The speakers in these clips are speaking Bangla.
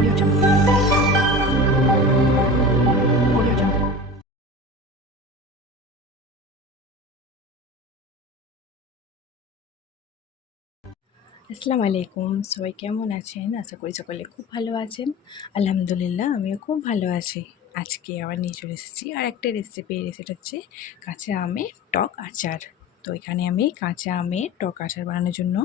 Audio Jungle. Audio Jungle. আসসালামু আলাইকুম, সবাই কেমন আছেন? আশা করি সকলে খুব ভালো আছেন। আলহামদুলিল্লাহ আমিও খুব ভালো আছি। আজকে আবার নিয়ে চলে এসেছি আর একটা রেসিপি। রেসিপিটা হচ্ছে কাঁচা আমের টক আচার। তো এখানে আমি কাঁচা আমের টক আচার বানানোর জন্য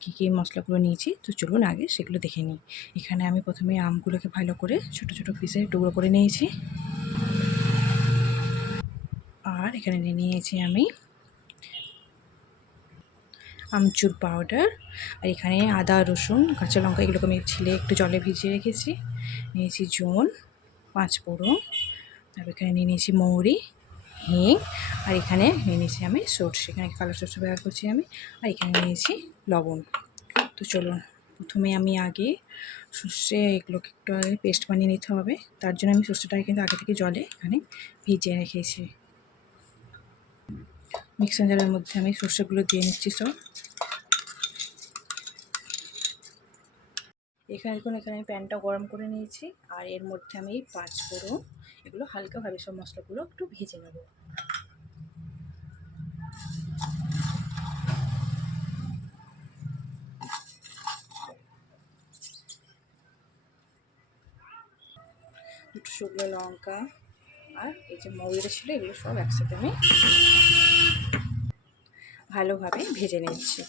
কী কী মশলাগুলো নিয়েছি, তো চলুন আগে সেগুলো দেখে নিই। এখানে আমি প্রথমে আমগুলোকে ভালো করে ছোট ছোট পিসে টুকরো করে নিয়েছি। আর এখানে নিয়েছি আমি আমচুর পাউডার। আর এখানে আদা, রসুন, কাঁচা লঙ্কা এগুলোকে আমি ছিলে একটু জলে ভিজিয়ে রেখেছি। নিয়েছি জোন, 5 ফোড়ন, তারপর এখানে নিয়ে নিয়েছি মৌরি, হিং, আর এখানে নিয়ে নিয়েছি আমি সর্ষে, এখানে কালো সর্ষে ব্যবহার করছি আমি। আর এখানে নিয়েছি লবণ। তো চলুন প্রথমে আমি আগে সর্ষে এগুলোকে একটু আগে পেস্ট বানিয়ে নিতে হবে। তার জন্য আমি সর্ষেটাকে কিন্তু আগে থেকে জলে এখানে ভিজিয়ে রেখেছি। মিক্সার জারের মধ্যে আমি সর্ষেগুলো দিয়ে নিচ্ছি সব। এখানে আমি প্যানটা গরম করে নিয়েছি। আর এর মধ্যে আমি 5 ফোড়ন এগুলো হালকাভাবে সব মশলাগুলো একটু ভেজে নেব। দুটো শুকনো লঙ্কা আর এই যে মৌরিটা ছিল এগুলো সব একসাথে আমি ভালোভাবে ভেজে নিচ্ছি।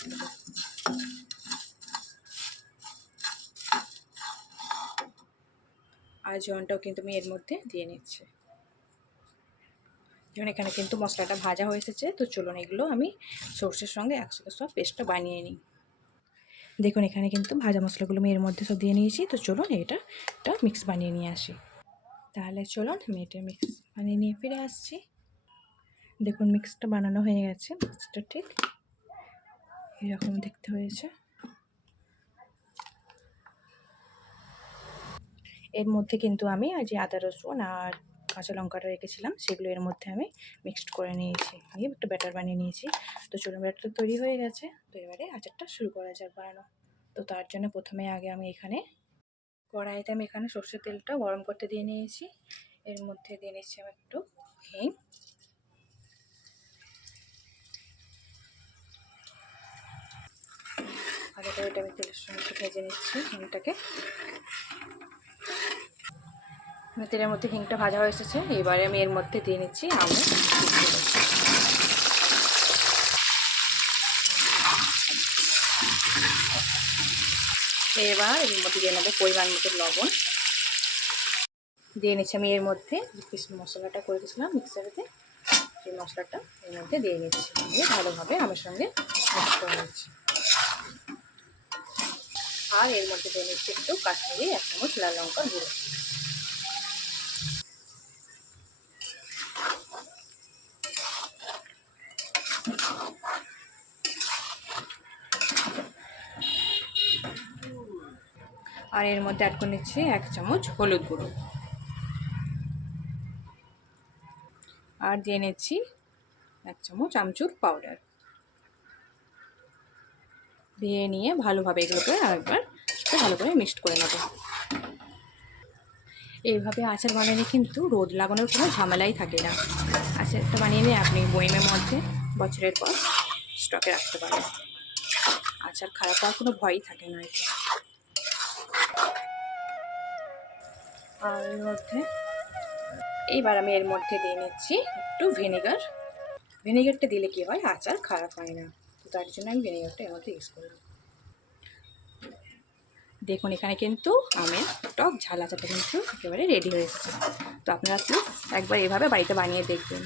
আর জোয়ানটাও কিন্তু আমি এর মধ্যে দিয়ে নিচ্ছি। যেমন এখানে কিন্তু মশলাটা ভাজা হয়ে এসেছে। তো চলুন এগুলো আমি সর্ষের সঙ্গে একসাথে সব পেস্টটা বানিয়ে নিই। দেখুন এখানে কিন্তু ভাজা মশলাগুলো আমি এর মধ্যে সব দিয়ে নিয়েছি। তো চলুন এটা একটা মিক্স বানিয়ে নিয়ে আসি। তাহলে চলুন আমি এটা মিক্স বানিয়ে নিয়ে ফিরে আসছি। দেখুন মিক্সটা বানানো হয়ে গেছে। মিক্সটা ঠিক এরকম দেখতে হয়েছে। এর মধ্যে কিন্তু আমি যে আদা, রসুন আর কাঁচা লঙ্কাটা রেখেছিলাম সেগুলো এর মধ্যে আমি মিক্সড করে নিয়েছি, নিয়ে একটু ব্যাটার বানিয়ে নিয়েছি। তো চলুন ব্যাটারটা তৈরি হয়ে গেছে। তো এবারে আচারটা শুরু করা যাক বানানো। তো তার জন্য প্রথমে আগে আমি এখানে কড়াইতে আমি এখানে সর্ষের তেলটা গরম করতে দিয়ে নিয়েছি। এর মধ্যে দিয়ে নিচ্ছি আমি একটু হিং, আর এটা আমি তেলের সঙ্গে ভেজে নিচ্ছি হিংটাকে। তেলের মধ্যে হিংটা ভাজা হয়ে এসেছে। এবারে আমি এর মধ্যে দিয়ে নিচ্ছি আমের পিসগুলো। এবার এর মধ্যে দিয়ে নেবো পরিমাণ মতো লবণ। দিয়ে নিচ্ছি আমি এর মধ্যে মশলাটা করে দিয়েছিলাম মিক্সারেতে, সেই মশলাটা এর মধ্যে দিয়ে নিচ্ছি, দিয়ে ভালোভাবে আমের সঙ্গে মিক্স করে নিচ্ছি। আর এর মধ্যে দিয়ে নিচ্ছি একটু কাশ্মীরি 1 চামচ লাল লঙ্কার গুঁড়ো। আর এর মধ্যে অ্যাড করে নিচ্ছি 1 চামচ হলুদ গুঁড়ো। আর দিয়ে নিচ্ছি 1 চামচ আমচুর পাউডার। দিয়ে নিয়ে ভালোভাবে এগুলোকে আরেকবার ভালো করে মিক্সড করে নেব। এইভাবে আচার বানালে কিন্তু রোদ লাগানোর কোনো ঝামেলাই থাকে না। আচারটা বানিয়ে নিয়ে আপনি বয়মের মধ্যে বছরের পর স্টকে রাখতে পারেন। আচার খারাপ হওয়ার কোনো ভয়ই থাকে না। আর এর মধ্যে এইবার আমি এর মধ্যে দিয়ে নিচ্ছি একটু ভিনেগার। ভিনেগারটা দিলে কি হয়, আচার খারাপ হয় না। তো তার জন্য আমি ভিনেগারটা এর মধ্যে ইউজ করলাম। দেখুন এখানে কিন্তু আমের টক ঝাল আচারটা কিন্তু একেবারে রেডি হয়ে এসেছে। তো আপনারা প্লিজ একবার এভাবে বাড়িতে বানিয়ে দেখবেন।